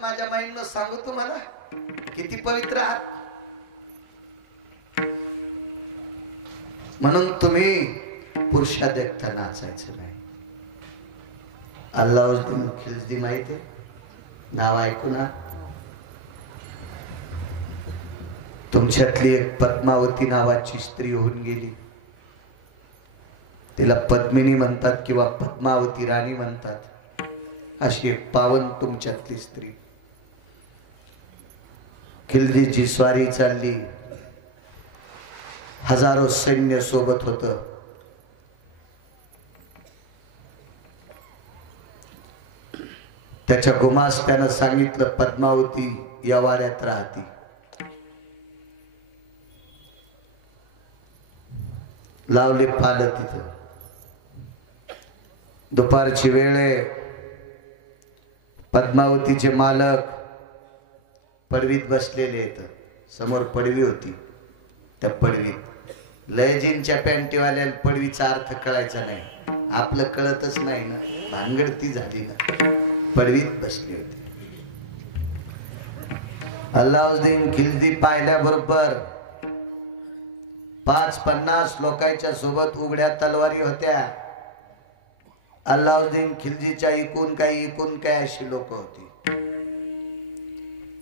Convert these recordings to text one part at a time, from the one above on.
माझ्या माईनं सांगू तुम्हाला किती पवित्र आहात. म्हणून तुम्ही पुरुषा देखता नाचायचं नाही. अल्लाउद्दीन खिलजी माहिती नाव ऐकू ना. तुमच्यातली एक पद्मावती नावाची स्त्री होऊन गेली. तिला पद्मिनी म्हणतात किंवा पद्मावती राणी म्हणतात. अशी एक पावन तुमच्यातली स्त्री. खिलजीची स्वारी चालली. हजारो सैन्य सोबत होत. त्याच्या गुमास्त्यानं सांगितलं पद्मावती या वाड्यात राहती. लावले पालं तिथं. दुपारची वेळ आहे. पद्मावतीचे मालक पडवीत बसलेले आहेत. समोर पडवी होती. त्या पडवीत लयजींच्या पॅन्टीवाल्याला पडवीचा अर्थ कळायचा नाही. आपलं कळतच नाही ना. भानगडती झाली ना. पडवीत बसली होती. अल्लाउद्दीन खिलजी पाहिल्याबरोबर 50 लोकांच्या सोबत उघड्या तलवारी होत्या. अल्लाउद्दीन खिलजीच्या एकूण काय अशी लोक होती.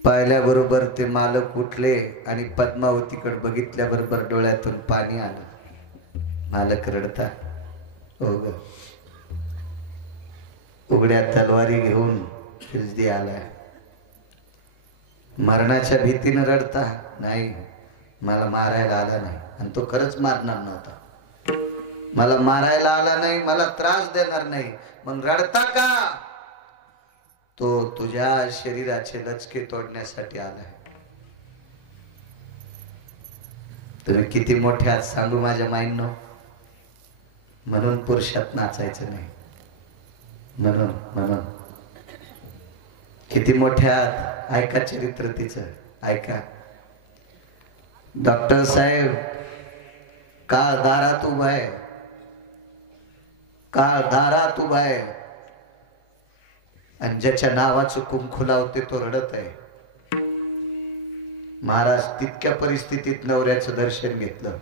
पाहिल्याबरोबर ते मालक उठले आणि पद्मावतीकडे बघितल्याबरोबर डोळ्यातून पाणी आलं. मालक रडता. हो ग. उघड्या तलवारी घेऊन खिलजी आलाय. मरणाच्या भीतीने रडता. नाही, मला मारायला आला नाही. आणि तो खरंच मारणार नव्हता. मला मारायला आला नाही, मला त्रास देणार नाही. मग रडता का? तो तुझ्या शरीराचे लचके तोडण्यासाठी आलाय. तुम्ही किती मोठे आहात सांगू माझ्या माईंनो. म्हणून पुरुषात नाचायचं नाही. म्हणून किती मोठे आहात. ऐका चरित्र तिचं. ऐका. डॉक्टर साहेब काळ दारात उभा आहे. काळ दारात उभा आहे आणि ज्याच्या नावाचं कुंकू लावते तो रडत आहे. महाराज तितक्या परिस्थितीत नवऱ्याचं दर्शन घेतलं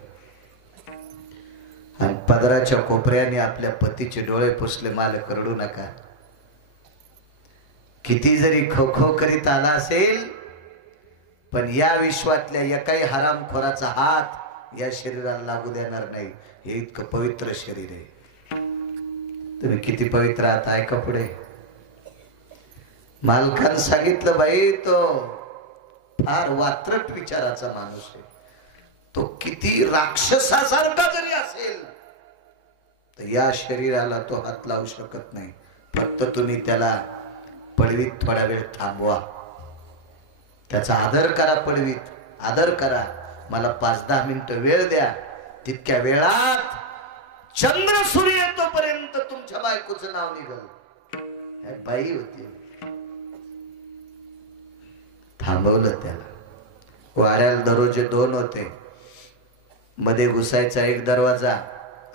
आणि पदराच्या कोपऱ्याने आपल्या पतीचे डोळे पुसले. मालक रडू नका. किती जरी खो खो करीत आला असेल पण या विश्वातल्या एकाही हरामखोराचा हात या शरीराला लागू देणार नाही. हे इतकं पवित्र शरीर आहे. तुम्ही किती पवित्र आहात. ऐका पुढे. मालकानं सांगितलं बाई तो फार वात्रट विचाराचा माणूस आहे. तो किती राक्षसासारखा जरी असेल तर या शरीराला तो हात लावू शकत नाही. फक्त तुम्ही त्याला पडवीत थोडा वेळ थांबवा. त्याचा आदर करा. पडवीत आदर करा. मला 5-10 मिनिटं वेळ द्या. तितक्या वेळात चंद्र सूर्य येतोपर्यंत तुमच्या बायकोचं नाव निघाल. बाई होती. थांबवलं त्याला. वाऱ्याला दरवाजे 2 होते. मध्ये घुसायचा एक दरवाजा.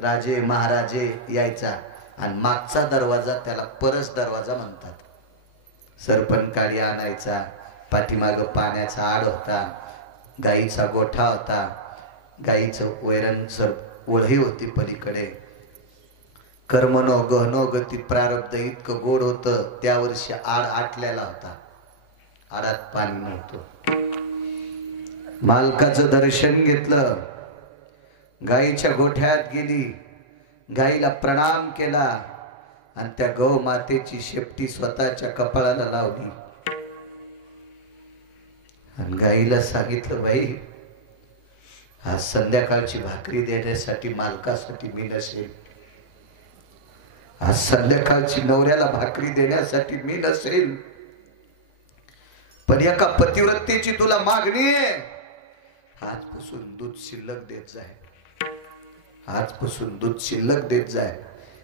राजे महाराजे यायचा आणि मागचा दरवाजा त्याला परस दरवाजा म्हणतात. सरपण काळी आणायचा. पाठीमाग पाण्याचा आड होता. गाईचा गोठा होता. गाईचं वैरण ओळही होती पलीकडे. कर्मनो गहनो गती प्रारब्ध इतकं गोड होतं. त्या वर्षी आड आटलेला होता. आडात पाणी नव्हतं. मालकाचं दर्शन घेतलं. गाईच्या गोठ्यात गेली. गाईला प्रणाम केला आणि त्या गौ मातेची शेपटी स्वतःच्या कपाळाला लावली आणि गाईला सांगितलं बाई आज संध्याकाळची भाकरी देण्यासाठी मालकासाठी मी नसेल. आज संध्याकाळची नवऱ्याला भाकरी देण्यासाठी मी नसेल. पण एका पतिव्रतेची तुला मागणी आहे. आजपासून दूध शिल्लक देत जाय. आजपासून दूध शिल्लक देत जाय.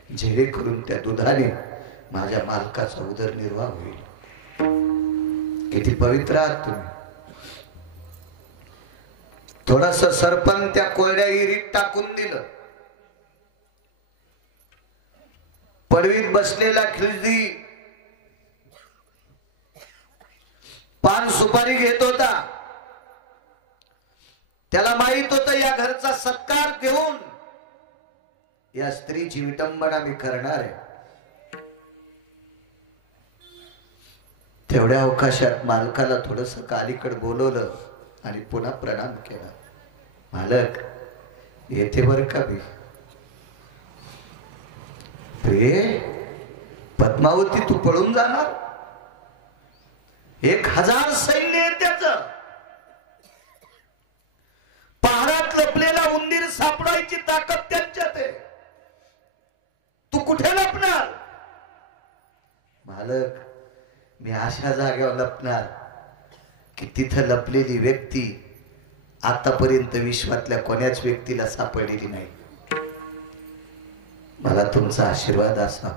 जेणेकरून त्या दुधाने माझ्या मालकाचा उदरनिर्वाह होईल. किती पवित्र आहात तुम्ही. थोडस सरपण त्या कोरड्या विहिरीत टाकून दिलं. पडवीत बसलेला खिलजी सुपारी घेत होता. त्याला माहित होतं या घरचा सत्कार घेऊन या स्त्रीची विटंबना मी करणार आहे. तेवढ्या अवकाशात मालकाला थोडस अलीकडे बोलवलं आणि पुन्हा प्रणाम केला. मालक येथे बर का मी पद्मावती तू पळून जाणार? 1000 सैन्य आहे त्याचं. पहाडात लपलेला उंदीर सापडायची ताकद त्यांच्यात आहे. तू कुठे लपणार? मालक मी अशा जागेवर लपणार की तिथं लपलेली व्यक्ती आतापर्यंत विश्वातल्या कोण्याच व्यक्तीला सापडलेली नाही. मला तुमचा आशीर्वाद असा.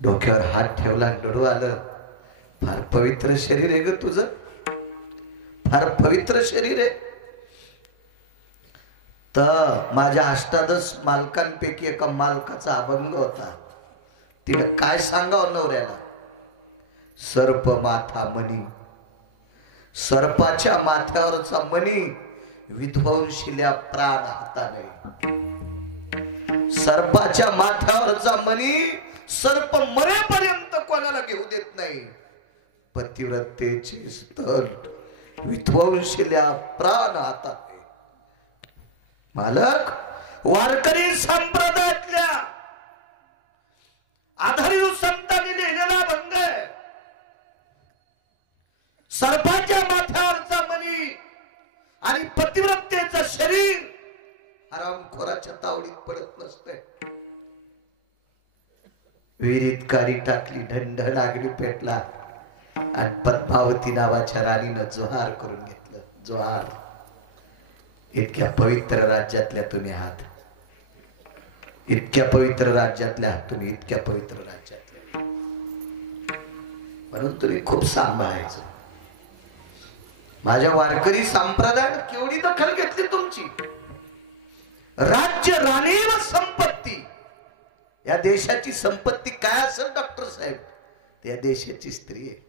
डोक्यावर हात ठेवला, रडू आलं. फार पवित्र शरीर आहे ग तुझं, फार पवित्र शरीर आहे. तर माझ्या 18 मालकांपैकी एका मालकाचा अभंग होता. तिने काय सांगावं नवऱ्याला? सर्प माथा मणी, सर्पाच्या माथ्यावरचा मणी विध्वंशिल्या प्राण हाताने. सर्पाच्या माथ्यावरचा मणी सर्प मरेपर्यंत कोणाला घेऊ देत नाही. पतिव्रतेचे स्थल विध्वंशिल्या प्राण हाताने. मालक वारकरी संप्रदायातल्या आधारित संतांनी लिहिलेला अभंग आहे. सर्पाच्या माथ्यावरचा मणी आणि पतिव्रतेचं शरीर हरामखोराच्या तावडीत पडत नसते. विहिरीत कारी टाकली, ढंढ नागरी पेटला आणि पद्मावती नावाच्या राणीनं जोहार करून घेतलं. जोहार. इतक्या पवित्र राज्यातल्या तुम्ही आहात, इतक्या पवित्र राज्यातल्या आहात तुम्ही, इतक्या पवित्र राज्यातल्या. म्हणून तुम्ही खूप सांभाळायचं. माझ्या वारकरी संप्रदायात केवढी दखल घेतली तुमची. राज्य राणी व संपत्ती. या देशाची संपत्ती काय असेल डॉक्टर साहेब? त्या देशाची स्त्री आहे.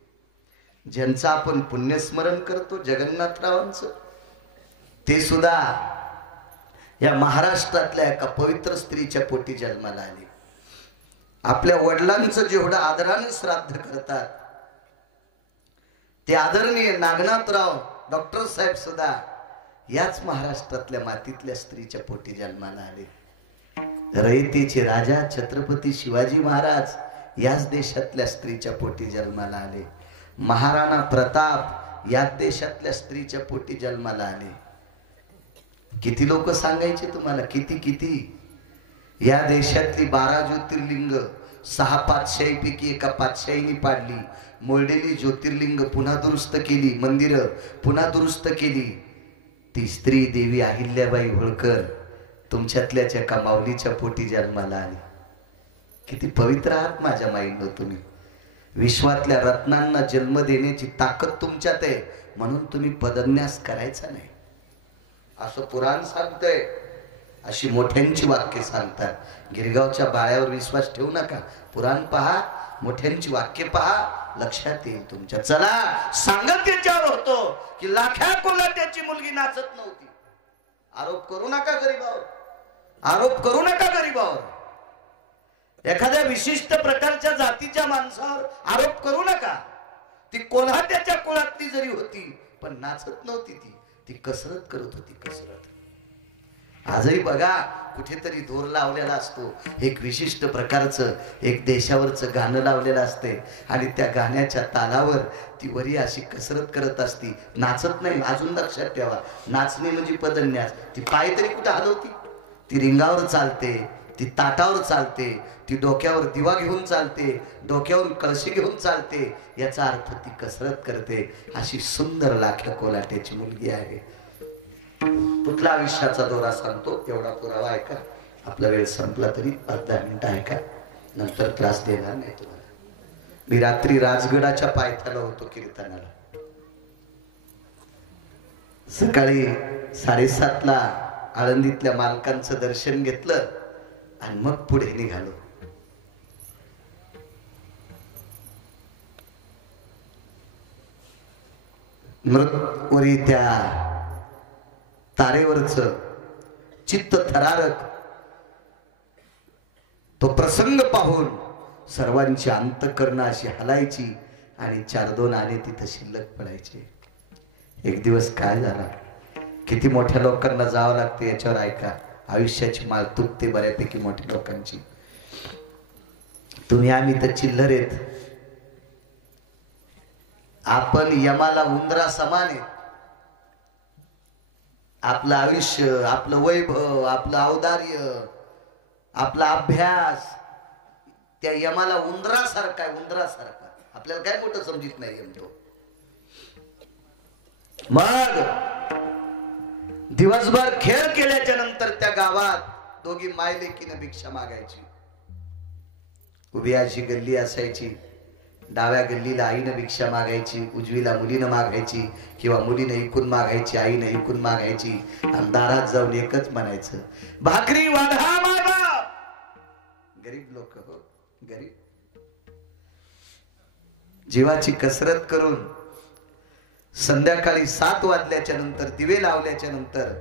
ज्यांचं आपण पुण्यस्मरण करतो जगन्नाथरावांचं, ते सुद्धा या महाराष्ट्रातल्या एका पवित्र स्त्रीच्या पोटी जन्माला आले. आपल्या वडिलांचं जेवढं आदराने श्राद्ध करतात ते आदरणीय नागनाथराव डॉक्टर साहेब सुद्धा याच महाराष्ट्रातल्या मातीतल्या स्त्रीच्या पोटी जन्माला आले. रयतेचे राजा छत्रपती शिवाजी महाराज याच देशातल्या स्त्रीच्या पोटी जन्माला आले. महाराणा प्रताप याच देशातल्या स्त्रीच्या पोटी जन्माला आले. किती लोक सांगायचे तुम्हाला, किती किती. या देशातली 12 ज्योतिर्लिंग 6 पातशाहीपैकी एका पातशाहीने पाडली. मोडलेली ज्योतिर्लिंग पुन्हा दुरुस्त केली, मंदिरं पुन्हा दुरुस्त केली. ती स्त्री देवी अहिल्याबाई होळकर तुमच्यातल्याच एका माऊलीच्या पोटी जन्माला आली. किती पवित्र आहात माझ्या माईंनो तुम्ही. विश्वातल्या रत्नांना जन्म देण्याची ताकद तुमच्यात आहे, म्हणून तुम्ही पदन्यास करायचा नाही असं पुराण सांगतंय. अशी मोठ्यांची वाक्य सांगतात. गिरगावच्या बाळ्यावर विश्वास ठेवू नका. पुराण पहा, मोठ्यांची वाक्य पहा, लक्षात येईल तुमच्या. चला सांगत त्याच्यावर होतो की लाख्या कोल्हाट्याची मुलगी नाचत नव्हती. आरोप करू नका गरीबावर, आरोप करू नका गरीबावर. एखाद्या विशिष्ट प्रकारच्या जातीच्या माणसावर आरोप करू नका. ती कोल्हाट्याच्या कुळातली जरी होती पण नाचत नव्हती. ती कसरत करत होती, कसरत. आजही बघा कुठेतरी दोर लावलेला असतो, एक विशिष्ट प्रकारचं एक देशावरचं गाणं लावलेलं असते आणि त्या गाण्याच्या तालावर ती वरी अशी कसरत करत असती, नाचत नाही. अजून लक्षात ठेवा, नाचणे म्हणजे पदन्यास. ती पाय तरी कुठं हलवती? ती रिंगावर चालते, ती ताटावर चालते, ती डोक्यावर दिवा घेऊन चालते, डोक्यावर कळशी घेऊन चालते. याचा अर्थ ती कसरत करते. अशी सुंदर लाख्या कोल्हाट्याची मुलगी आहे. कुठला आयुष्याचा दोरा सांगतो, एवढा पुरावा ऐका. आपला वेळ संपला तरी 10 मिनिटं ऐका, नंतर त्रास देणार नाही तुम्हाला. मी रात्री राजगडाच्या पायथ्याला होतो कीर्तनाला. सकाळी 7:30ला आळंदीतल्या मालकांचं दर्शन घेतलं आणि मग पुढे निघालो. मृतवरी त्या तारेवरच चित्त थरारक तो प्रसंग पाहून सर्वांची अंतःकरणं अशी हलायची आणि 4-2 आणे तिथं शिल्लक पडायचे. एक दिवस काय झाला, किती मोठ्या लोकांना जावं लागते याच्यावर ऐका. आयुष्याची माल तुटते बऱ्यापैकी मोठ्या लोकांची. तुम्ही आम्ही तर चिल्लर आहेत. आपण यमाला उंदरा समान आहे. आपलं आयुष्य, आपलं वैभव, आपलं औदार्य, आपला अभ्यास त्या यमाला उंदरासारखा आहे. उंदरासारखा. आपल्याला काय मोठं समजित नाही यमतो. मग दिवसभर खेळ केल्याच्या नंतर त्या गावात दोघी मायलेकीने भिक्षा मागायची. उभी अशी गल्ली असायची. डाव्या गल्लीला आईनं भिक्षा मागायची, उजवीला मुलीनं मागायची, किंवा मुलीनं इकून मागायची, आईनं इकून मागायची. आणि दारात जाऊन एकच म्हणायचं, भाकरी वाढा मागा. गरीब लोक हो, गरीब. जीवाची कसरत करून संध्याकाळी 7 वाजल्याच्या नंतर दिवे लावल्याच्या नंतर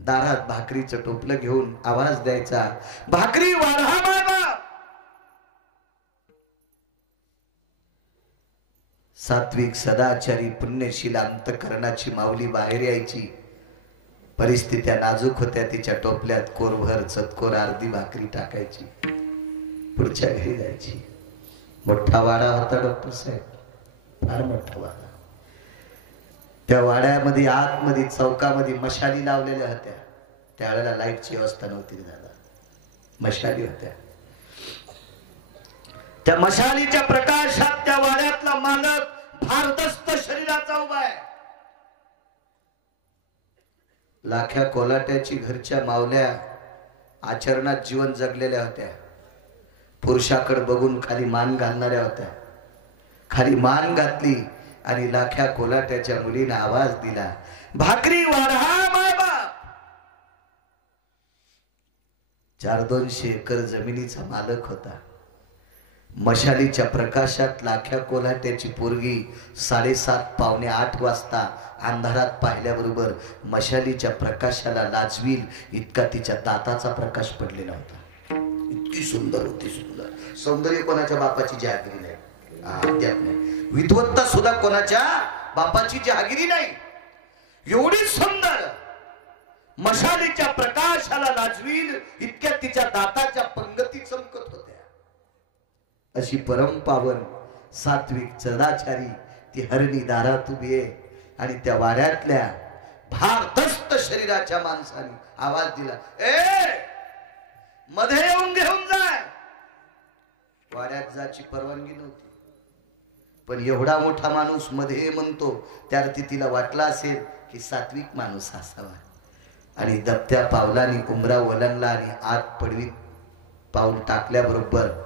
दारात भाकरीचं टोपलं घेऊन आवाज द्यायचा, भाकरी वाढा मागा. सात्विक सदाचारी पुण्यशील अंतःकरणाची माऊली बाहेर यायची. परिस्थित्या नाजूक होत्या. तिच्या टोपल्यात कोरभर चतकोर अर्धी भाकरी टाकायची, पुढच्या घरी जायची. मोठा वाडा होता डॉक्टर साहेब, फार मोठा वाडा. त्या वाड्यामध्ये आतमध्ये चौकामध्ये मशाली लावलेल्या होत्या. त्यावेळेला लाईटची व्यवस्था नव्हती दादा, मशाली होत्या. त्या मशालीच्या प्रकाशात त्या वाड्यातला मालक भारदस्त शरीराचा उभा आहे. लाख्या कोलाट्याची घरच्या मावल्या आचरणात जीवन जगलेल्या होत्या. पुरुषाकडे बघून खाली मान घालणाऱ्या होत्या. खाली मान घातली आणि लाख्या कोलाट्याच्या मुलीने आवाज दिला, भाकरी वाढा मायबाप. 400-200 एकर जमिनीचा मालक होता. मशालीच्या प्रकाशात लाख्या कोलाट्याची पोरगी 7:30-8 वाजता अंधारात पाहिल्याबरोबर मशालीच्या प्रकाशाला लाजवील इतका तिच्या दाताचा प्रकाश पडलेला होता. इतकी सुंदर होती. सुंदर सौंदर्य कोणाच्या बापाची जहागिरी नाही. अद्याप नाही. विद्वत्ता सुद्धा कोणाच्या बापाची जहागिरी नाही. एवढी सुंदर मशालीच्या प्रकाशाला लाजवील इतक्या तिच्या दाताच्या पंगती चमकत होत्या. अशी परम पावन सात्विक सदाचारी ती हरणी दारात उभी आहे. आणि त्या वाड्यातल्या भारदस्त शरीराच्या माणसाने आवाज दिला, ए मध्ये येऊन घेऊन जाय. वाड्यात जायची परवानगी नव्हती, पण एवढा मोठा माणूस मध्ये म्हणतो त्यावरती तिला वाटलं असेल की सात्विक माणूस असावा. आणि दबत्या पावलाने उमरा वलंगला आणि आत पडवीत पाऊल टाकल्याबरोबर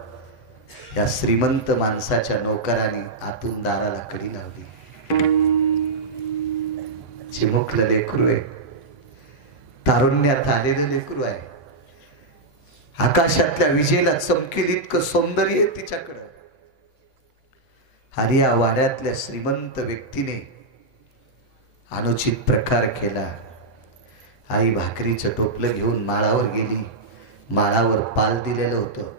या श्रीमंत माणसाच्या नौकराने आतून दाराला कडी लावली. चिमुकलं लेकरू आहे, तारुण्यात आलेलं लेकरू आहे. आकाशातल्या विजेला चमकेल इतकं सौंदर्य आहे तिच्याकडं. आणि या वाड्यातल्या श्रीमंत व्यक्तीने अनुचित प्रकार केला. आई भाकरीचं टोपलं घेऊन माळावर गेली. माळावर पाल दिलेलं होतं.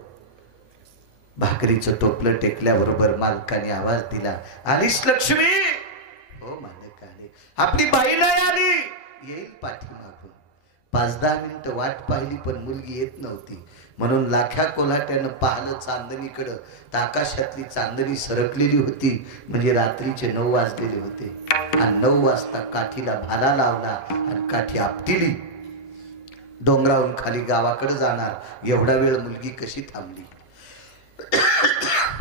भाकरीचं टोपलं टेकल्याबरोबर मालकाने आवाज दिला, आलीस लक्ष्मी? हो मालक आले. आपली बाई नाही आली? येईल पाठीमागून. 5-10 मिनिटं वाट पाहिली पण मुलगी येत नव्हती. म्हणून लाख्या कोल्हाट्यानं पाहिलं चांदणीकडं. तर आकाशातली चांदणी सरकलेली होती. म्हणजे रात्रीचे 9 वाजलेले होते. आणि 9 वाजता काठीला भाला लावला आणि काठी आपटिली. डोंगरावरून खाली गावाकडे जाणार एवढा वेळ मुलगी कशी थांबली?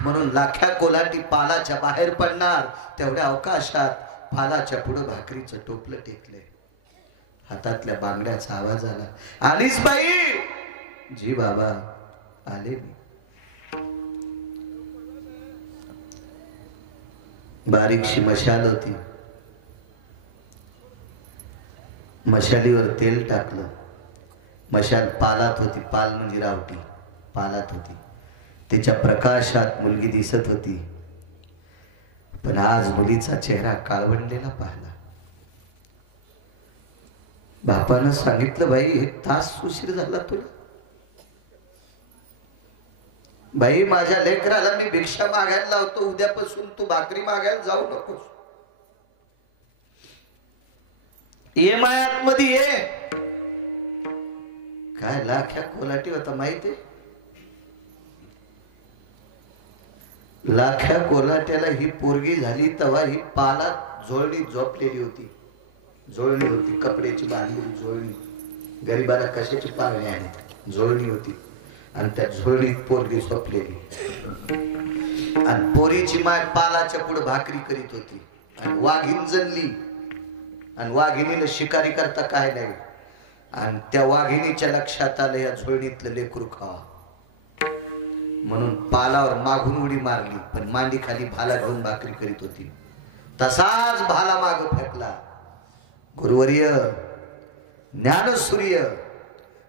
म्हणून लाख्या कोल्हाटी पालाच्या बाहेर पडणार तेवढ्या अवकाशात पालाच्या पुढे भाकरीचं टोपलं टेकले. हातातल्या बांगड्याचा आवाज आला, आलीस बाई? जी बाबा आले मी. बारीकशी मशाल होती. मशालीवर तेल टाकलं. मशाल पालात होती. पाल म्हणजे रावटी. पालात होती. तिच्या प्रकाशात मुलगी दिसत होती. पण आज मुलीचा चेहरा काळवंडलेला पाहिला. बापानं सांगितलं, बाई 1 तास उशीर झाला तुला. बाई माझ्या लेकराला मी भिक्षा मागायला लावतो, उद्यापासून तू भाकरी मागायला जाऊ नकोस. ये मायात मध्ये ये. काय लाख्या कोलाटी होता माहिती? लाख्या कोलाट्याला ही पोरगी झाली तेव्हा ही पालात झोळणी झोपलेली होती. झोळणी होती, कपड्याची बांधलेली झोळणी. गरीबाला कशाची पाळणे आणि झोळणी होती आणि त्या झोळणीत पोरगी झोपलेली. आणि पोरीची माय पालाच्या पुढे भाकरी करीत होती आणि वाघीण जणली. आणि वाघिणीला शिकारी करता काय नाही. आणि त्या वाघिणीच्या लक्षात आलं या झोळणीतलं लेकरू खावा, म्हणून पालावर मागून उडी मारली. पण मांडी खाली भाला घेऊन भाकरी करीत होती. तसाच भाला माग फेकला. गुरुवर्य ज्ञानसूर्य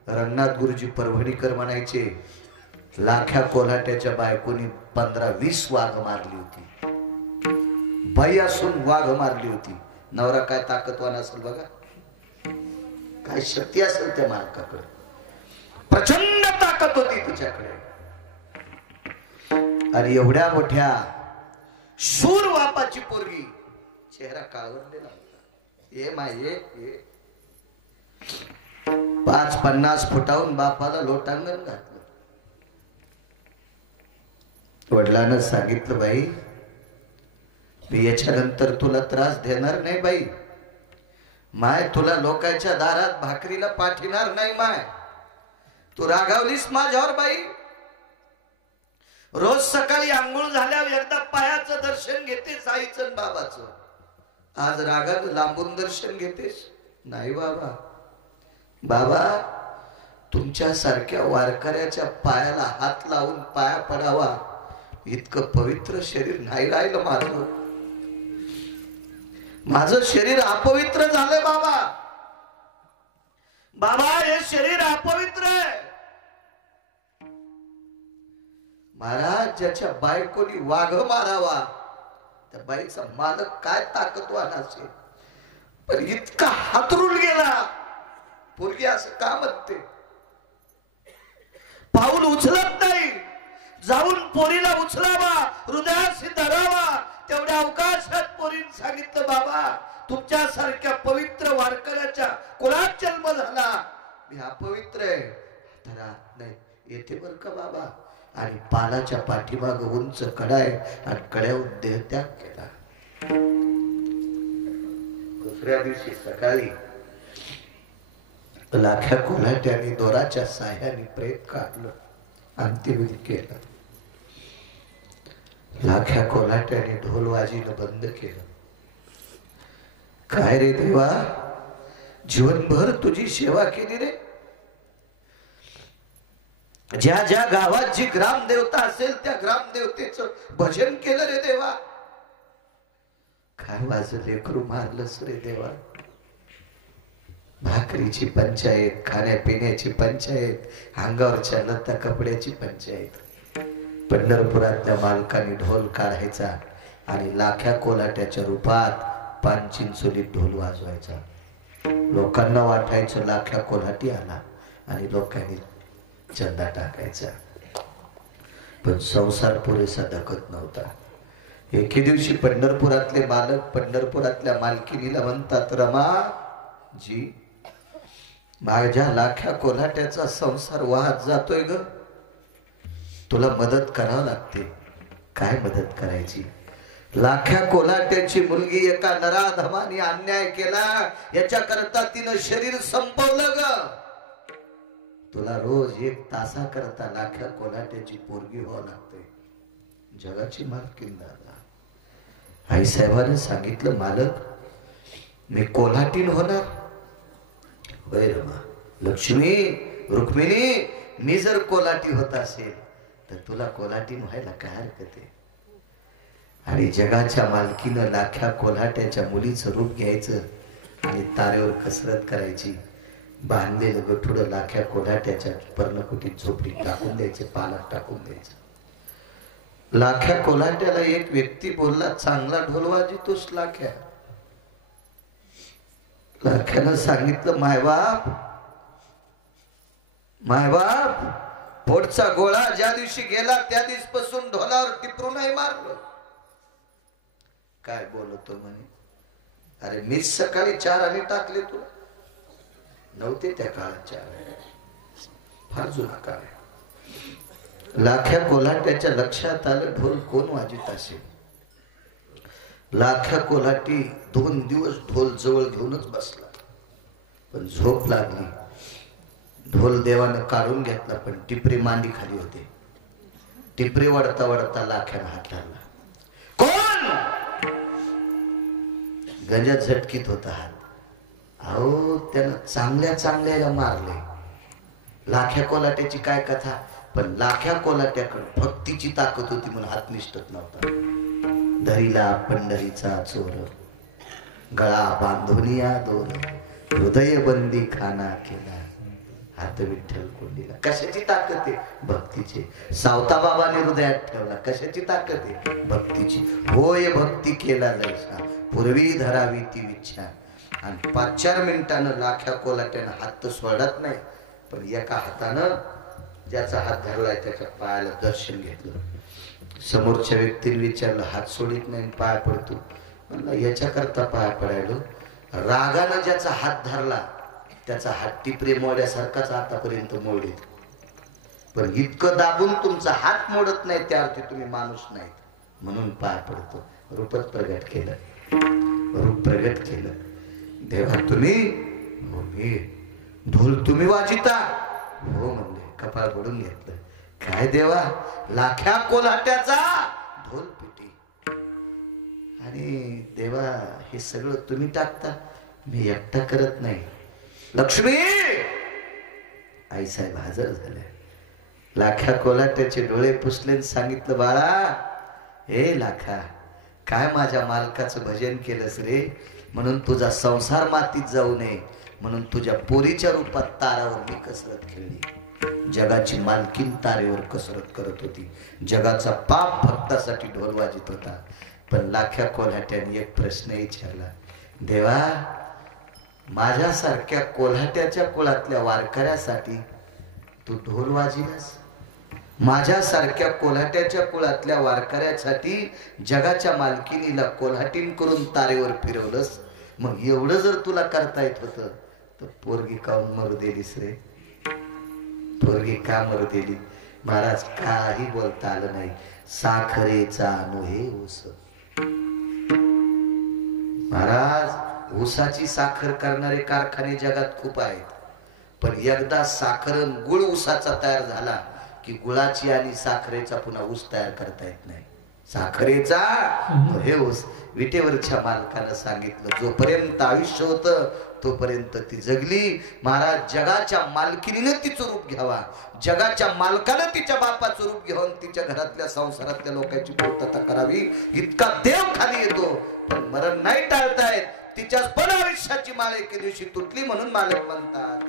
रंगनाथ गुरुजी परभणीकर म्हणायचे, लाख्या कोल्हाट्याच्या बायकोनी 15-20 वाघ मारली होती. बाई असून वाघ मारली होती. नवरा काय ताकदवान असेल बघा, काय शक्ती असेल त्या मालकाकडे. प्रचंड ताकद होती तिच्याकडे. आणि एवढ्या मोठ्या शूर बापाची पोरगी, चेहरा काळवंडलेला होता. ये माये 5-50 फुटाहून बापाला लोटांगण घातलं. वडिलांना सांगितलं, बाई मी याच्यानंतर तुला त्रास देणार नाही बाई. माय तुला लोकांच्या दारात भाकरीला पाठविणार नाही. माय तू रागावलीस माझ्यावर बाई. रोज सकाळी आंघोळ झाल्यावर एकदा पायाचं दर्शन घेतेस आईचं बाबाचं. आज रागात लांबून दर्शन घेतेस? नाही बाबा. बाबा तुमच्या सारख्या वारकऱ्याच्या पायाला हात लावून पाया पडावा इतकं पवित्र शरीर नाही राहिलं माझं. माझं शरीर अपवित्र झालंय बाबा. बाबा हे शरीर अपवित्र आहे. महाराज ज्याच्या बायकोनी वाघ मारावा त्या बाईचा मालक काय ताकदवान असेल, पण इतका हातरून गेला. पोरगी असं का म्हणते? पाऊल उचलत नाही. जाऊन पोरीला उचलावा, हृदयाशी धरावा. तेवढ्या अवकाशात पोरीने सांगितलं, बाबा तुमच्या सारख्या पवित्र वारकऱ्याच्या कुळात जन्म झाला, मी अपवित्र आहे. धरा नाही येते बर का बाबा. आणि पालाच्या पाठीमाग उंच कडा आहे आणि कड्यावर देहत्याग केला. दुसऱ्या दिवशी सकाळी लाख्या कोल्हाट्याने दोराच्या साह्याने प्रेत काढलं, अंत्यविधी केलं. लाख्या कोल्हाट्याने ढोलवाजीनं बंद केलं. काय रे देवा, जीवनभर तुझी सेवा केली रे. ज्या ज्या गावात जी ग्रामदेवता असेल त्या ग्रामदेवतेचं भजन केलं रे देवा. काय माझं लेकरू मारलंस रे देवा. भाकरीची पंचायत, खाण्यापिण्याची पंचायत, अंगावरच्या लता कपड्याची पंचायत. पंढरपुरातल्या मालकाने ढोल काढायचा आणि लाख्या कोलाट्याच्या रूपात पानचिंचोलीत ढोल वाजवायचा. लोकांना वाटायचं लाख्या कोल्हाटी आला आणि लोकांनी चंदा टाकायचा. पण संसार पुरेसा धकत नव्हता. एके दिवशी पंढरपुरातले मालक पंढरपुरातल्या मालकिनीला म्हणतात, रमा जी माझ्या लाख्या कोल्हाट्याचा संसार वाहत जातोय ग, तुला मदत करावं लागते. काय मदत करायची? लाख्या कोल्हाट्याची मुलगी एका नराधमाने अन्याय केला, याच्याकरता तिनं शरीर संपवलं ग. तुला रोज 1 तासाकरता लाख्या कोल्हाट्याची पोरगी व्हावं लागते. जगाची मालकीन झाला. आई साहेबांनी सांगितलं, मालक मी कोल्हाटीन होणार. होय रमा, लक्ष्मी रुक्मिणी, मी जर कोल्हाटी होत असेल तर तुला कोल्हाटीन व्हायला काय हरकत आहे. आणि जगाच्या मालकीनं लाख्या कोल्हाट्याच्या मुलीचं रूप घ्यायचं आणि तारेवर कसरत करायची. बांधलेलं गठुडं लाख्या कोल्हाट्याच्या पर्णकुटीत झोपडीत टाकून द्यायचे, पालात टाकून द्यायचं. लाख्या कोल्हाट्याला एक व्यक्ती बोलला, चांगला ढोल वाजवतोस लाख्या. लाख्यानं सांगितलं, मायबाप मायबाप, पोटचा गोळा ज्या दिवशी गेला त्या दिवसपासून ढोलावर टिपरू नाही मारलं. काय बोलतो म्हणे, अरे मीच सकाळी 4 आणे टाकले तुला. नव्हते त्या काळात 4, फार जुना काळ आहे. लाख्या कोल्हाट्याच्या लक्षात आलं, ढोल कोण वाजित असेल. लाख्या कोल्हाटी 2 दिवस ढोल जवळ घेऊनच बसला, पण झोप लागली. ढोल देवानं काढून घेतला, पण टिपरी मांडी खाली होते. टिपरी वडता वडता लाख्यानं हात धरला. कोण? गंजा झटकीत होता हात. अहो त्यानं चांगल्या चांगल्याला मारले. लाख्या कोल्हाट्याची काय कथा, पण लाख्या कोल्हाट्याकडे भक्तीची ताकद होती म्हणून हात निष्ठत नव्हता. धरीला पंढरीचा चोर, गळा बांधुनिया दोन, हृदय बंदी खाना केला, हात विठ्ठल कोंडीला. कशाची ताकद आहे? भक्तीची. सावता बाबाने हृदयात ठेवला. कशाची ताकद आहे? भक्तीची. होय भक्ती केला जायचा, पूर्वी धरावी ती विच्छा. आणि 5-4 मिनिटानं लाख्या कोल्हाट्यानं हात तर सोडत नाही, पण एका हातानं ज्याचा हात धरलाय त्याच्या पायाला दर्शन घेतलं. समोरच्या व्यक्तीने विचारलं, हात सोडित नाही पाय पडतो. म्हणलं याच्या करता पाय पडायलो. रागानं ज्याचा हात धरला त्याचा हात टिपरे मोड्यासारखाच आतापर्यंत मोडीत, पण इतकं दाबून तुमचा हात मोडत नाही त्या अर्थी तुम्ही माणूस नाहीत, म्हणून पाय पडतो. रूपच प्रगट केलं, रूप प्रगट केलं. देवा तुम्ही? हो मी. ढोल तुम्ही वाजिता? हो म्हणले. कपाळ पडून घेतलं. काय देवा? लाख्या कोल्हाट्याचा ढोल पिटी. आणि देवा हे सगळं तुम्ही टाकता, मी एकटा करत नाही. लक्ष्मी आईसाहेब हजर झाले. लाख्या कोल्हाट्याचे डोळे पुसले, सांगितलं, बाळा हे लाखा, काय माझ्या मालकाचं भजन केलंस रे, म्हणून तुझा संसार मातीत जाऊ नये म्हणून तुझ्या पोरीच्या रूपात तारावर मी कसरत खेळली. जगाची मालकीन तारेवर कसरत करत होती. जगाचा पाप भक्तासाठी ढोल वाजित होता. पण लाख्या कोल्हाट्याने एक प्रश्न विचारला, देवा माझ्यासारख्या कोल्हाट्याच्या कुळातल्या वारकऱ्यासाठी तू ढोल वाजिलास? माझ्यासारख्या कोल्हाट्याच्या कुळातल्या वारकऱ्यासाठी जगाच्या मालकिनीला कोल्हाटीन करून तारेवर फिरवलंस? मग एवढं जर तुला करता येत होतं तर पोरगी काऊन मरू दिलीस रे? पोरगी का मरू दिली? महाराज काही बोलता आलं नाही. साखरेचा नोहे ऊस. महाराज ऊसाची साखर करणारे कारखाने जगात खूप आहेत, पण एकदा साखर गुळ ऊसाचा तयार झाला की गुळाची आणि साखरेचा पुन्हा ऊस तयार करता येत नाही. साखरेचा हे ऊस. विटेवरच्या मालकानं सांगितलं, जोपर्यंत आयुष्य होतं तोपर्यंत ती जगली. महाराज जगाच्या मालकिनीने तिचं रूप घ्यावा, जगाच्या मालकानं तिच्या बापाचं रूप घेऊन तिच्या घरातल्या संसारातल्या लोकांची पूर्तता करावी, इतका देव खाली येतो. पण मरण नाही टाळतायत. तिच्या पण आयुष्याची माळ एके दिवशी तुटली म्हणून मालक म्हणतात,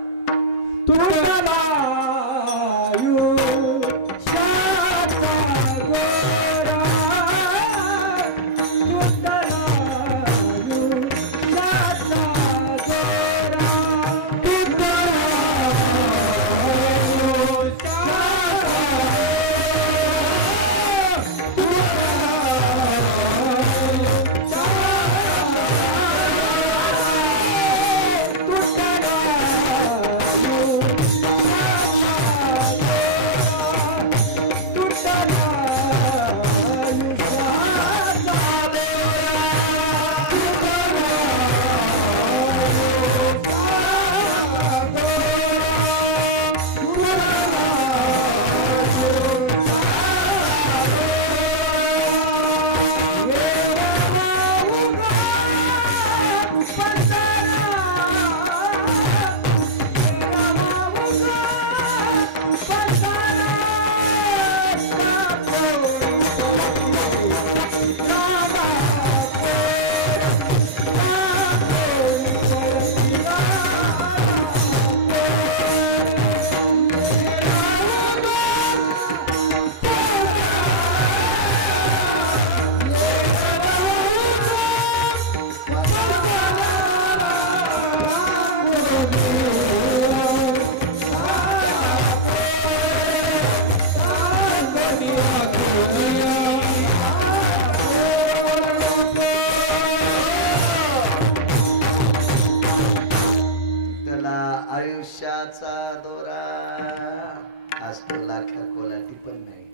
आज तो लाखा कोलाटी पण नाही,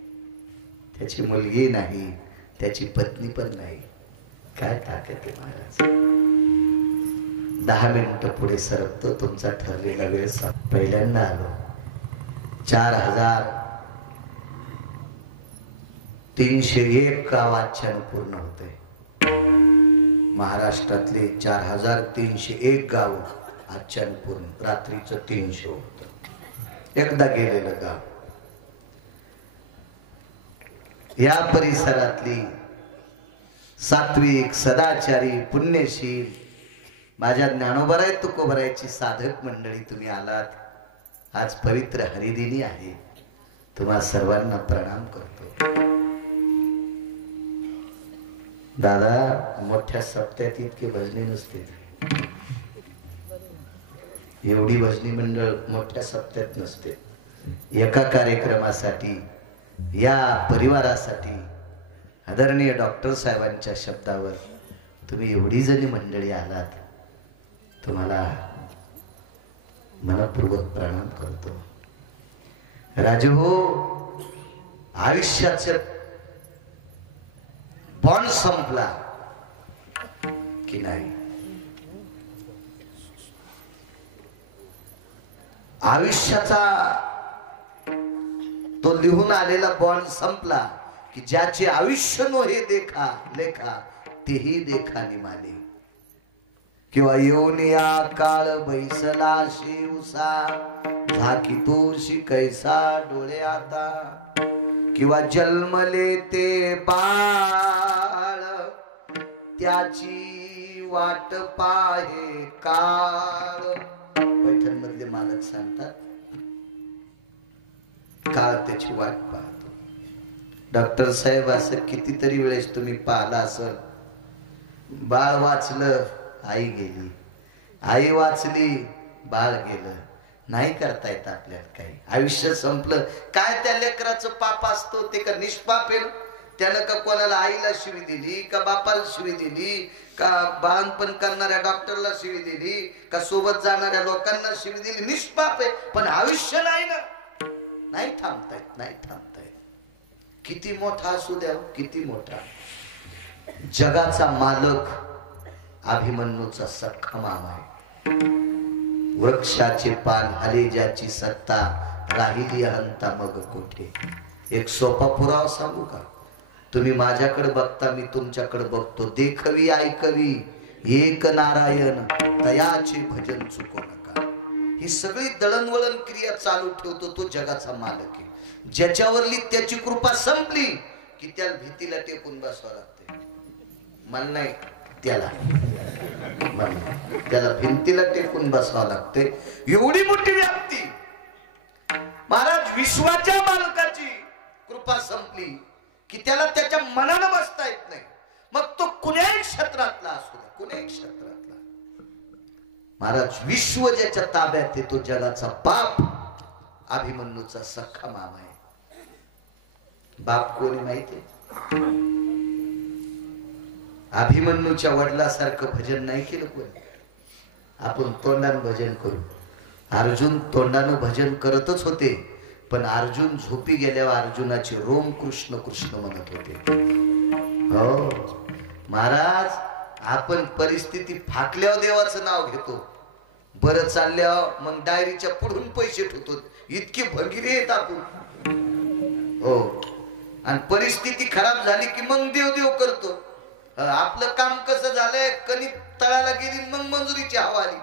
त्याची मुलगी नाही, त्याची पत्नी पण नाही. काय ताकद आहे महाराज. 10 मिनिटं पुढे सरकतो, तुमचा ठरलेला वेळ पहिल्यांदा आलो. 4301 का वाचन पूर्ण होते. महाराष्ट्रातले 4301 गाव आजच्यान पूर्ण. रात्रीचं 300 होत. एकदा गेलेलं गाव. या परिसरातली सात्विक, सदाचारी, पुण्यशील, माझ्या ज्ञानोबराय तुकोबरायची साधक मंडळी तुम्ही आलात. आज पवित्र हरिदिनी आहे. तुम्हा सर्वांना प्रणाम करतो. दादा, मोठ्या सप्त्यात इतके भजने नसते. एवढी भजनी मंडळ मोठ्या सप्त्यात नसते. एका कार्यक्रमासाठी, या परिवारासाठी आदरणीय डॉक्टर साहेबांच्या शब्दावर तुम्ही एवढी जणी मंडळी आलात. तुम्हाला मनपूर्वक प्रणाम करतो. राजू हो, आयुष्याचे बॉन्ड संपला की नाही? आयुष्याचा तो लिहून आलेला बॉन्ड संपला की ज्याचे आयुष्य नो हे देखा लेखा तेही देखा निमाले. किंवा येऊन या काळ बैसला शिवसा झाकी तोशी कैसा डोळे आता. किंवा जन्मले ते बाळ त्याची वाट पाहे काळ. पैठण मधले मालक सांगतात, काळ त्याची वाट पाहतो. डॉक्टर साहेब, असं कितीतरी वेळेस तुम्ही पाहिला असेल, बाळ वाचलं, आई गेली, आई वाचली, बाळ गेलं. नाही करता येत आपल्याला काही. आयुष्य संपलं. काय त्या लेकराचं पाप असतो ते का निष्पाप आहे? त्यानं का कोणाला आईला शिवी दिली, का बापाला शिवी दिली, का बाळपण करणाऱ्या डॉक्टरला शिवी दिली, का सोबत जाणाऱ्या लोकांना शिवी दिली? निष्पाप आहे. पण आयुष्य नाही ना. नाही थांबतायत, नाही थांबतायत. किती मोठा असू द्या, किती मोठा. जगाचा मालक अभिमन्यूचा सख्खा मामा आहे. वृक्षाचे पान हले ज्याची सत्ता, राहिली हंता मग कोठे. एक सोपा पुरावा सांगू का? तुम्ही माझ्याकडे बघता, मी तुमच्याकडे बघतो. देखवी ऐकवी एक नारायण, तयाचे भजन चुको नका. ही सगळी दळणवळण क्रिया चालू ठेवतो तो जगाचा मालक आहे. ज्याच्यावरली त्याची कृपा संपली की त्याला भीतीला टेकून बसावं लागते. मन नाही त्याला, त्याला भिंतीला टेकून बसावं लागते. एवढी मोठी व्याप्ती. महाराज, विश्वाच्या मालकाची कृपा संपली की त्याला त्याच्या मनानं बसता येत नाही. मग तो कुण्याही क्षेत्रातला असू द्या, कुण्याही क्षेत्रातला. महाराज, विश्व ज्याच्या ताब्यात आहे तो जगाचा बाप अभिमन्यूचा सख्खा मामा आहे. बाप कोणी माहिती? अभिमन्यूच्या वडिलासारखं भजन नाही केलं कोणी. आपण तोंडानं भजन करू. अर्जुन तोंडानं भजन करतच होते, पण अर्जुन झोपी गेल्यावर अर्जुनाचे रोम कृष्ण कृष्ण म्हणत होते. हो महाराज, आपण परिस्थिती फाकल्यावर देवाचं नाव घेतो, बरं चालल्यावर मग डायरीच्या पुढून पैसे ठेवतो. इतकी भंगिरी आहेत आपण. हो, आणि परिस्थिती खराब झाली की मग देव देव करतो. आपलं काम कसं झालंय, कणिक तळाला गेली मग मंजुरीची हवा आली.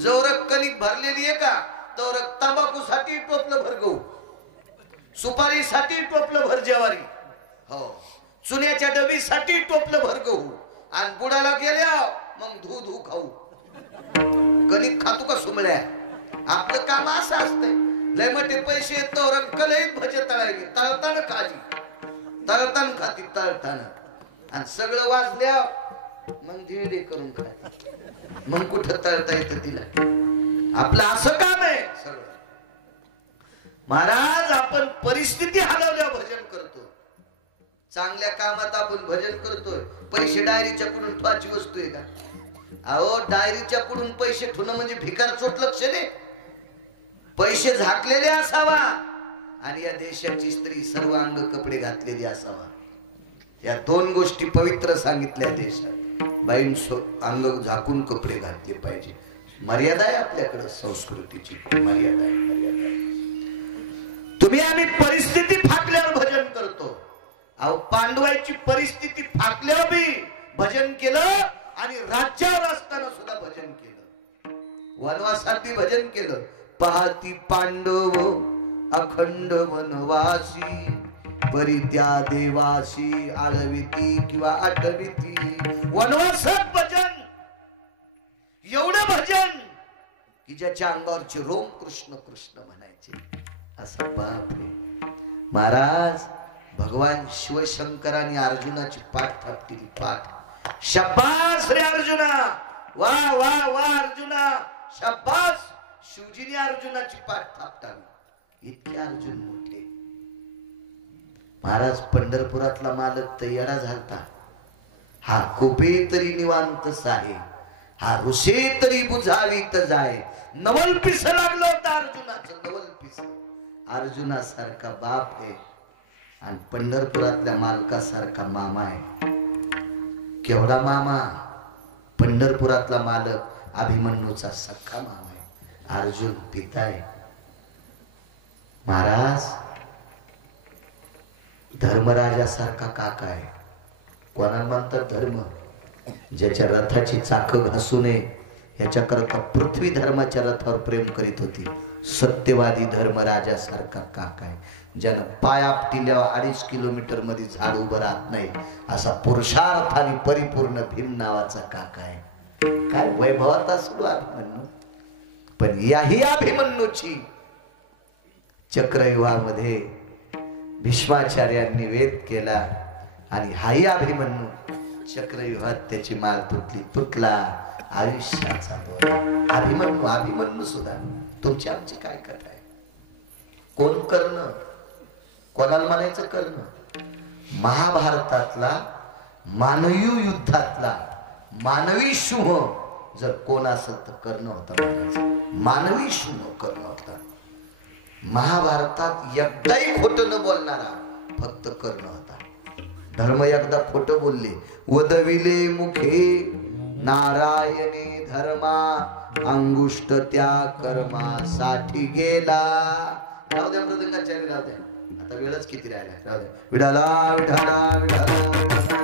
जवळ कणिक भरलेली आहे का, तर तंबाखूसाठी टोपलं भर गहू, सुपारीसाठी टोपलं भर ज्वारी, हो, चुन्याच्या डबीसाठी टोपलं भर गहू, आणि बुडाला गेल्या मग धू धू खाऊ. कणिक खातो का सुमळ्या? आपलं काम असं असतंय. लय मोठे पैसे येतो, रक्कलहीत भजे तळायली, तळताना खाली, तळताना खाती, तळताना. आणि सगळं वाजल्या मग धिरडे करून खाय. मग कुठं तळता येतं तिला? आपलं असं काम आहे सगळं. महाराज, आपण परिस्थिती हलवल्या भजन करतो. चांगल्या कामात आपण भजन करतोय. पैसे डायरीच्या कडून ठेवायची वस्तू आहे का? अहो, डायरीच्या कडून पैसे ठेवणं म्हणजे भिकार चोट लक्ष दे. पैसे झाकलेले असावा आणि या देशाची स्त्री सर्व अंग कपडे घातलेली असावा. या दोन गोष्टी पवित्र सांगितल्या देशात. बाईन अंग झाकून कपडे घातले पाहिजे. मर्यादा आहे आपल्याकडे, संस्कृतीची मर्यादा आहे. तुम्ही आम्ही परिस्थिती फाकल्यावर भजन करतो. अहो पांडवांची परिस्थिती फाकल्यावर बी भजन केलं आणि राज्यावर असताना सुद्धा भजन केलं. वनवासात भजन केलं. पाहती पांडव अखंड वनवासी, परी त्या देवासी आळविती किंवा आठविती. वनवासात भजन, एवढं भजन की ज्याच्या अंगावरचे रोम कृष्ण कृष्ण म्हणायचे. असं बाप रे. महाराज भगवान शिवशंकरांनी अर्जुनाची पाठ थापलेली. पाठ. शाबास रे अर्जुना, वा वा वा अर्जुना, शाबास. शिवजीने अर्जुनाची पाठ थापटावी. इतके अर्जुन मोठे. महाराज पंढरपुरातला मालक तर येडा झालता. हा कोपे तरी निवांत साहे, हा ऋषे तरी बुझावीत जाय. नवल पिस लागलं होतं अर्जुनाचं. नवल पिस. अर्जुनासारखा बाप आहे आणि पंढरपुरातल्या मालकासारखा मामा आहे. केवढा मामा. पंढरपुरातला मालक अभिमन्यूचा सख्खा मामा आहे. अर्जुन पिता आहे. महाराज धर्मराजासारखा काका आहे. कोणाला म्हणतात धर्म? ज्याच्या रथाची चाकं घासू नये याच्याकरता पृथ्वी धर्माच्या रथावर प्रेम करीत होती. सत्यवादी धर्मराजासारखा काका आहे. ज्यानं पाय आपटिल्यावर 2.5 किलोमीटर मध्ये झाड उभं राहत नाही असा पुरुषार्थाने परिपूर्ण भीम नावाचा काका आहे. काय वैभवात असलो अभिमन्यू. पण याही अभिमन्यूची चक्रव्यूहामध्ये भीष्माचार्यांनी वेद केला आणि हाही अभिमन्यू चक्रव्यूहात त्याची माळ तुटली. तुटला आयुष्याचा दोर. अभिमन्यू. अभिमन्यू सुद्धा तुमची आमची काय कथा आहे. कोण कर्ण? कोणाला म्हणायचं कर्ण? महाभारतातला मानवी युद्धातला मानवी शुभ जर कोण असेल तर कर्ण होता. मानवी शुभ कर्ण होता. महाभारतात एकदाही खोटं न बोलणारा फक्त कर्ण होता. धर्म एकदा खोटं बोलले. वदविले मुखे नारायणे धर्मा, अंगुष्ट त्या कर्मासाठी गेला. राहू द्या मृदंगाचार्य, राहू द्या. आता वेळच किती राहिला. राहू द्या. विठाला विठाला विठाला.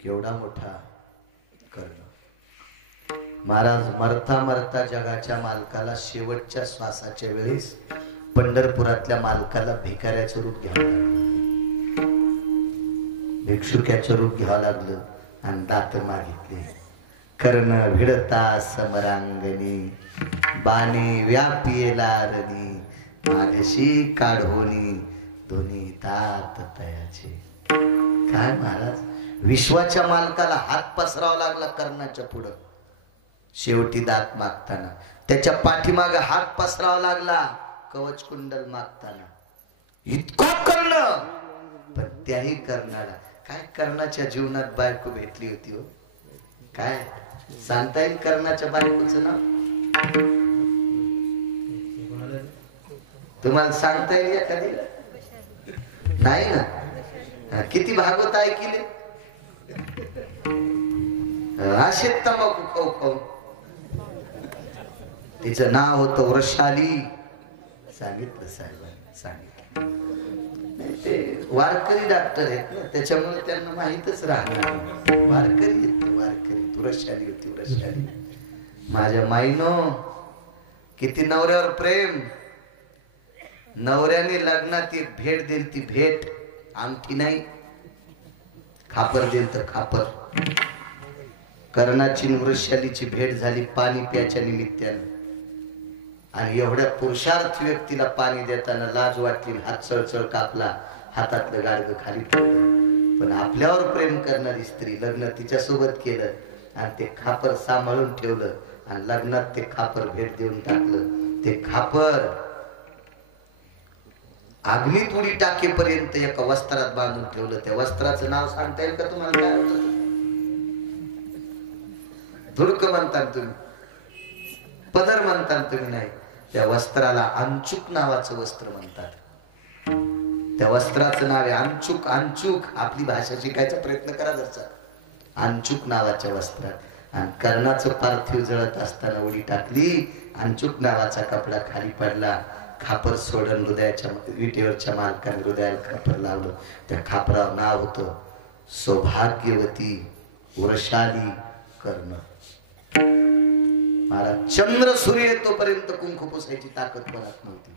केवढा मोठा कर्ण. महाराज मरता मरता जगाच्या मालकाला शेवटच्या श्वासाच्या वेळेस पंढरपुरातल्या मालकाला भिकाऱ्याचं रूप घ्यावं लागलं. भिक्षुक्याचं रूप घ्यावं लागलं आणि दात मागितले. कर्ण भिडता समरांगणी, बाणे व्यापियेला रणी, माझ्याशी काढोनी दोन्ही दात तयाचे. काय महाराज, विश्वाच्या मालकाला हात पसरावा लागला कर्णाच्या पुढं. शेवटी दात मागताना त्याच्या पाठीमाग हात पसरावा लागला कवच कुंडल मागताना. इतका कर्ण. पण त्याही कर्णाला काय कर्णाच्या जीवनात बायको भेटली होती हो. काय सांगता येईल कर्णाच्या बायकोचं नाव? तुम्हाला सांगता येईल एखादी? नाही ना. किती भागवत ऐकले असे तंबाखू खाऊ खाऊ. तिचं नाव होतं वृषाली. सांगितलं साहेबांनी, सांगितलं. ते वारकरी डॉक्टर आहेत ना, त्याच्यामुळे त्यांना माहितच राहणार. वारकरी आहेत, वारकरी. वृषाली होती, वृषाली. माझ्या माईनो किती नवऱ्यावर प्रेम. नवऱ्याने लग्नात एक भेट दिली. ती भेट अंगठी नाही, खापर दिल तर खापर. कर्णाची वृषालीची भेट झाली पाणी प्याच्या निमित्तानं. आणि एवढ्या पुरुषार्थ व्यक्तीला पाणी देताना लाज वाटली. हात चळचळ कापला, हातातलं गाडगं खाली ठेवलं. पण आपल्यावर प्रेम करणारी स्त्री लग्न तिच्यासोबत केलं आणि ते खापर सांभाळून ठेवलं आणि लग्नात ते खापर भेट देऊन टाकलं. ते खापर अग्नीत उडी टाकेपर्यंत एका वस्त्रात बांधून ठेवलं. त्या वस्त्राचं नाव सांगता येईल का तुम्हाला? काय होतं? धुडक म्हणतात तुम्ही, पदर म्हणतात तुम्ही, नाही. त्या वस्त्राला अंचूक नावाचं वस्त्र म्हणतात. त्या वस्त्राचं नाव आहे अंचूक. अंचूक आपली भाषा शिकायचा प्रयत्न करा जरचा. अंचूक नावाच्या वस्त्रात आणि कर्णाचं पार्थिव जळत असताना उडी टाकली. अंचूक नावाचा कपडा खाली पडला. खापर सोडून हृदयाच्या विटेवरच्या मालकाने हृदयाला खापर लावलं. त्या खापरावर नाव होतं सौभाग्यवती वृषाली कर्ण. मला चंद्र सूर्य येतोपर्यंत कुंकू पुसायची ताकद कोणात नव्हती.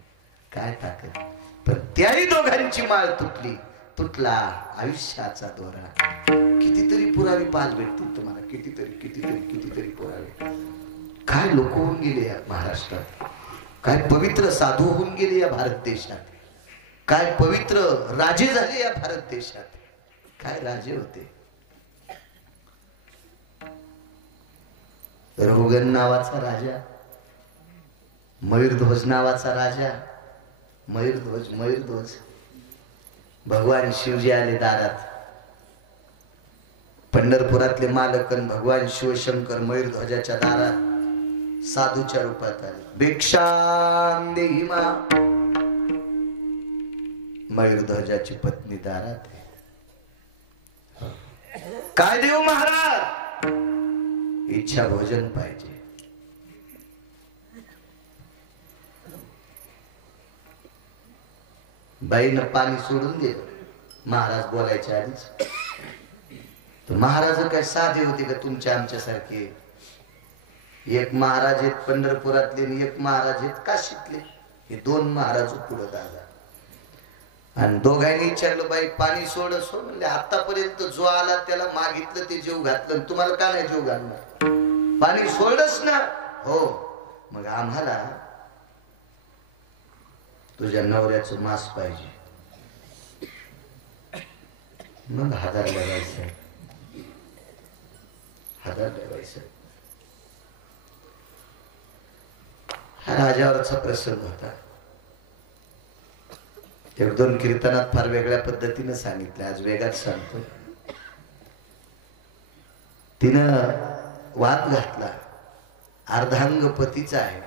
काय ताकद? पण त्याही दोघांची माळ तुटली. तुटला आयुष्याचा दोरा. कितीतरी पुरावे पाच भेटतील तुम्हाला. कितीतरी कितीतरी कितीतरी पुरावे. काय लोक होऊन गेले या महाराष्ट्रात. काय पवित्र साधू होऊन गेले या भारत देशात. काय पवित्र राजे झाले या भारत देशात. काय राजे होते. रोगन नावाचा राजा, मयूरध्वज नावाचा राजा. मयूरध्वज मयूरध्वज भगवान शिवजी आले दारात. पंढरपुरातले मालकन भगवान शिवशंकर मयूरध्वजाच्या दारात साधूच्या रूपात आले. भिक्षां देहि मा. मयूरध्वजाची पत्नी दारात आहे. काय देऊ महाराज? इच्छा भोजन पाहिजे. बाईनं पाणी सोडून दिलं महाराज बोलायच्या आधीच. तर महाराज काय साधे होते का तुमच्या आमच्या सारखे? एक महाराज आहेत पंढरपुरातले आणि एक महाराज आहेत काशीतले. हे दोन महाराज पुढे दादा. आणि दोघांनी विचारलं बाई पाणी सोड. सोड म्हणले आतापर्यंत जो आला त्याला मागितलं ते जेव घातलं. तुम्हाला का नाही जेव घालणार? पाणी सोडच ना. हो मग आम्हाला तुझ्या नवऱ्याचं मांस पाहिजे. मग 1000 लावायचं. 1000 लावायचं. हा राजावरचा प्रसंग होता. 1-2 कीर्तनात फार वेगळ्या पद्धतीने सांगितलं. आज वेगात सांगतो. तिनं वाद घातला. अर्धांग पतीचा आहे.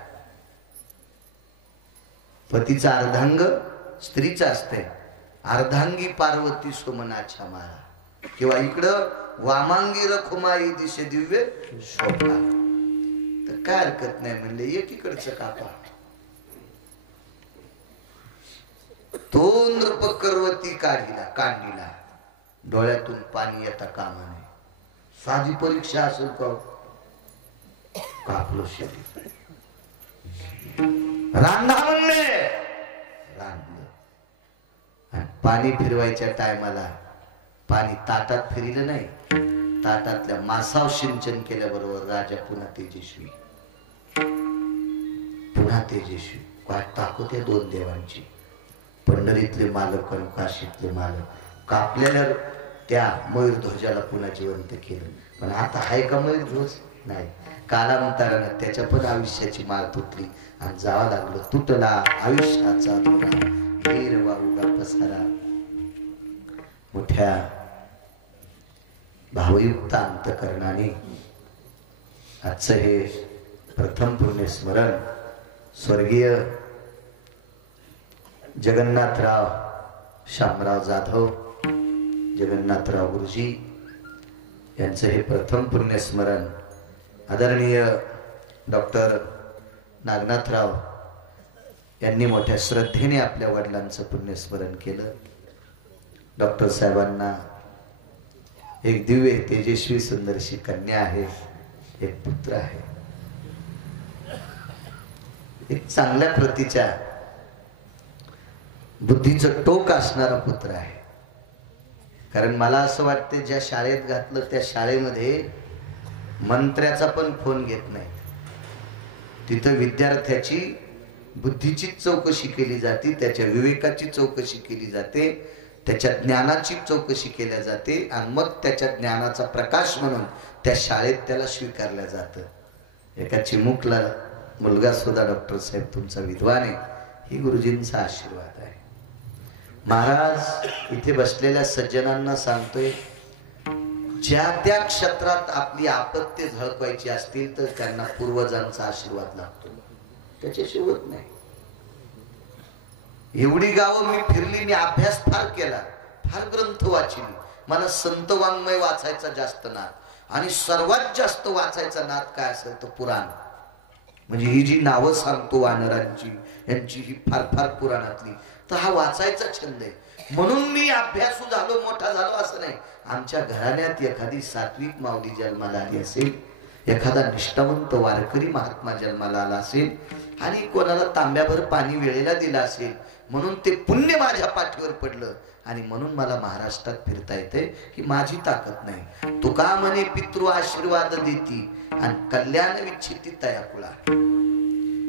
पतीचा अर्धांग स्त्रीचा असते. अर्धांगी पार्वती सोमनाच्या माळा किंवा इकडं वामांगी रखुमाई दिशे दिव्य शोभा. तर काय हरकत नाही म्हणले एकीकडचं कापा. तो नृप करवती काढीला डोळ्यातून पाणी येता कामा नये. साधी परीक्षा असेल का? कापलो शरीर. रांधा म्हणले रांधलं. आणि पाणी फिरवायच्या टायमाला पाणी ताटात फिरलं नाही. ताटातल्या मासाव सिंचन केल्याबरोबर राजा पुन्हा तेजस्वी. पुन्हा तेजस्वी. काय ताकद या दोन देवांची. पंढरीतले मालक आणि काशीतले मालक. कापलेल्या त्या मयूरध्वजाला पुन्हा जिवंत केलं. पण आता आहे का मयूरध्वज? नाही. कालांतरानं त्याच्या पण आयुष्याची माळ तुटली आणि जावं लागलं. तुटला आयुष्याचा दोरा. हिरवा उगा पसारा. मोठ्या भावयुक्त अंतकरणाने आजचं हे प्रथम पुण्यस्मरण स्वर्गीय जगन्नाथराव शामराव जाधव जगन्नाथराव गुरुजी यांचं हे प्रथम पुण्यस्मरण आदरणीय डॉक्टर नागनाथराव यांनी मोठ्या श्रद्धेने आपल्या वडिलांचं पुण्यस्मरण केलं. डॉक्टर साहेबांना एक दिव्य तेजस्वी सुंदरशी कन्या आहे. एक पुत्र आहे. एक चांगल्या प्रतीच्या बुद्धीचं टोक असणारा पुत्र आहे. कारण मला असं वाटतं ज्या शाळेत घातलं त्या शाळेमध्ये मंत्र्याचा पण फोन घेत नाही. तिथं विद्यार्थ्याची बुद्धीची चौकशी केली जाते. त्याच्या विवेकाची चौकशी केली जाते. त्याच्या ज्ञानाची चौकशी केल्या जाते. आणि मग त्याच्या ज्ञानाचा प्रकाश म्हणून त्या शाळेत त्याला स्वीकारलं जातं. एका चिमुकला मुलगा सुद्धा डॉक्टर साहेब तुमचा विद्वान आहे. ही गुरुजींचा आशीर्वाद आहे. महाराज इथे बसलेल्या सज्जनांना सांगतोय, ज्या त्या क्षेत्रात आपली आपत्ती झळकवायची असतील तर त्यांना पूर्वजांचा आशीर्वाद लागतो, त्याच्याशिवाय होत नाही. एवढी गावं मी फिरली, मी अभ्यास फार केला, फार ग्रंथ वाचली. मला संत वाङ्मय वाचायचा जास्त नाद, आणि सर्वात जास्त वाचायचा नाद काय असेल तर पुराण. म्हणजे ही जी नावं सांगतो वानरांची, यांची ही फार फार पुराणातली, तर हा वाचायचा छंद आहे. म्हणून मी अभ्यासू झालो, मोठा झालो असं नाही. आमच्या घराण्यात एखादी सात्विक माऊली जन्माला आली असेल, एखादा निष्ठावंत वारकरी महात्मा जन्माला आला असेल, आणि कोणाला तांब्याभर पाणी वेळेला दिलं असेल, म्हणून ते पुण्य माझ्या पाठीवर पडलं. आणि म्हणून मला महाराष्ट्रात फिरता येते की माझी ताकद नाही. तुका म्हणे पितृ आशीर्वाद देती आणि कल्याण विच्छिती तयाकुळा.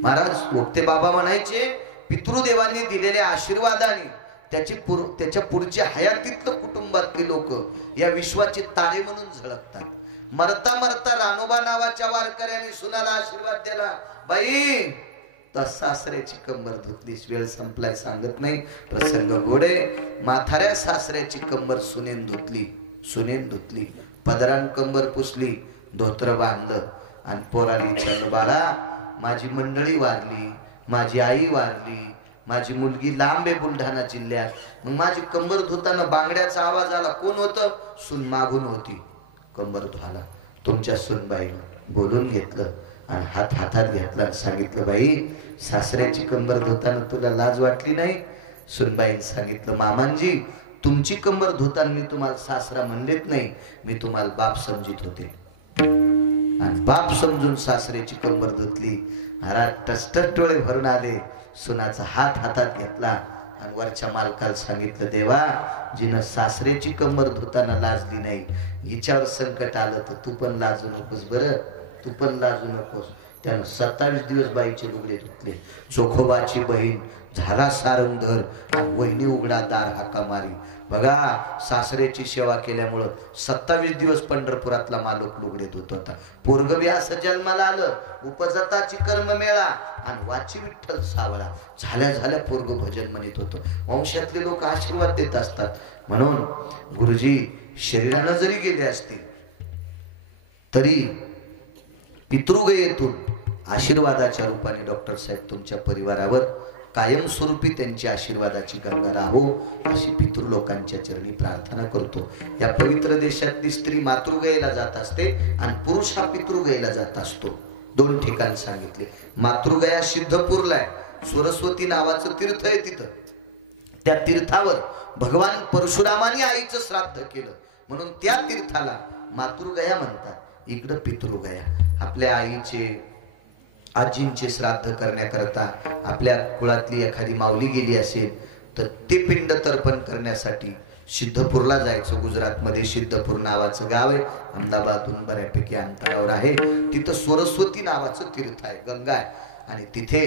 महाराज ओक्ते बाबा म्हणायचे, पितृदेवांनी दिलेल्या आशीर्वादाने त्याच्या पुढच्या हयातीतलं कुटुंबातली लोक या विश्वाचे तारे म्हणून झळकतात. मरता मरता रानोबा नावाच्या वारकऱ्याने सुनाला आशीर्वाद दिला, बाई तर सासऱ्याची कंबर धुतलीस. वेळ संपलाय, सांगत नाही, प्रसंग गोडे. म्हाताऱ्या सासऱ्याची कंबर सुनेन धुतली, पदरान कंबर पुसली, धोत्र बांधलं, आणि पोराली चल बाळा, माझी मंडळी वारली, माझी आई वारली, माझी मुलगी लांब आहे बुलढाणा जिल्ह्यात. मग माझी कंबर धुताना बांगड्याचा आवाज आला. कोण होतं? सून मागून होती. कंबर धुवाला तुमच्या सूनबाईनं बोलून घेतलं आणि हातात घेतला आणि सांगितलं, बाई सासऱ्याची कंबर धुताना तुला लाज वाटली नाही? सुनबाईने सांगितलं, मामांजी तुमची कंबर धुताना मी तुम्हाला सासरा म्हणलेत नाही, मी तुम्हाला बाप समजित होते. आणि बाप समजून सासऱ्याची कंबर धुतली. महाराज टस्टर डोळे भरून आले. सुनाचा हात हातात घेतला आणि वरच्या मालकाला सांगितलं, देवा जिनं सासऱ्याची कंबर धुताना लाजली नाही, हिच्यावर संकट आलं तर तू पण लाजू नकोस, बरं तू पण लाजू नकोस. त्यानं 27 दिवस बाईचे लुगडे धुतले. चोखोबाची बहीण झाला सारंगधर आणि वहिनी उघडा दार हाका मारी. बघा, सासऱ्याची सेवा केल्यामुळं 27 दिवस पंढरपुरातला मालक लुगडे धुत होता. पोरग बी असं जन्माला आलं, उपजताची कर्म मेळा आणि वाची विठ्ठल सावळा. झाल्या पोरग भजन म्हणत होतं. वंशातले लोक आशीर्वाद देत असतात. म्हणून गुरुजी शरीरानं जरी गेले असतील तरी पितृगयेतून आशीर्वादाच्या रूपाने डॉक्टर साहेब तुमच्या परिवारावर कायमस्वरूपी त्यांची आशीर्वादाची गंगा राहो अशी पितृलोकांच्या चरणी प्रार्थना करतो. या पवित्र देशातली स्त्री मातृगयेला जात असते आणि पुरुष हा पितृगयेला जात असतो. 2 ठिकाण सांगितले. मातृगया सिद्धपूरला आहे, सरस्वती नावाचं तीर्थ आहे. तिथं त्या तीर्थावर भगवान परशुरामाने आईचं श्राद्ध केलं म्हणून त्या तीर्थाला मातृगया म्हणतात. इकडं पितृगया. आपल्या आईचे आजींचे श्राद्ध करण्याकरता आपल्या कुळातली एखादी माऊली गेली असेल तर ते पिंड तर्पण करण्यासाठी सिद्धपूरला जायचं. गुजरातमध्ये सिद्धपूर नावाचं गाव आहे, अहमदाबादहून बऱ्यापैकी अंतरावर आहे. तिथं सरस्वती नावाचं तीर्थ आहे, गंगा आहे. आणि तिथे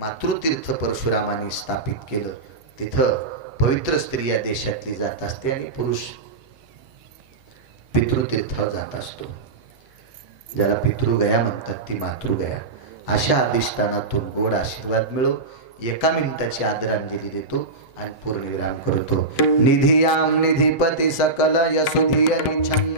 मातृतीर्थ परशुरामाने स्थापित केलं. तिथं पवित्र स्त्री या देशातली जात असते आणि पुरुष पितृतीर्थावर जात असतो. ज्याला पितृगया म्हणतात ती मातृगया. अशा अधिष्ठानातून गोड आशीर्वाद मिळो. 1 मिनिटाची आदरांजली देतो आणि पूर्णविराम करतो. निधियाम निधिपती सकल यशोधीय निछन्न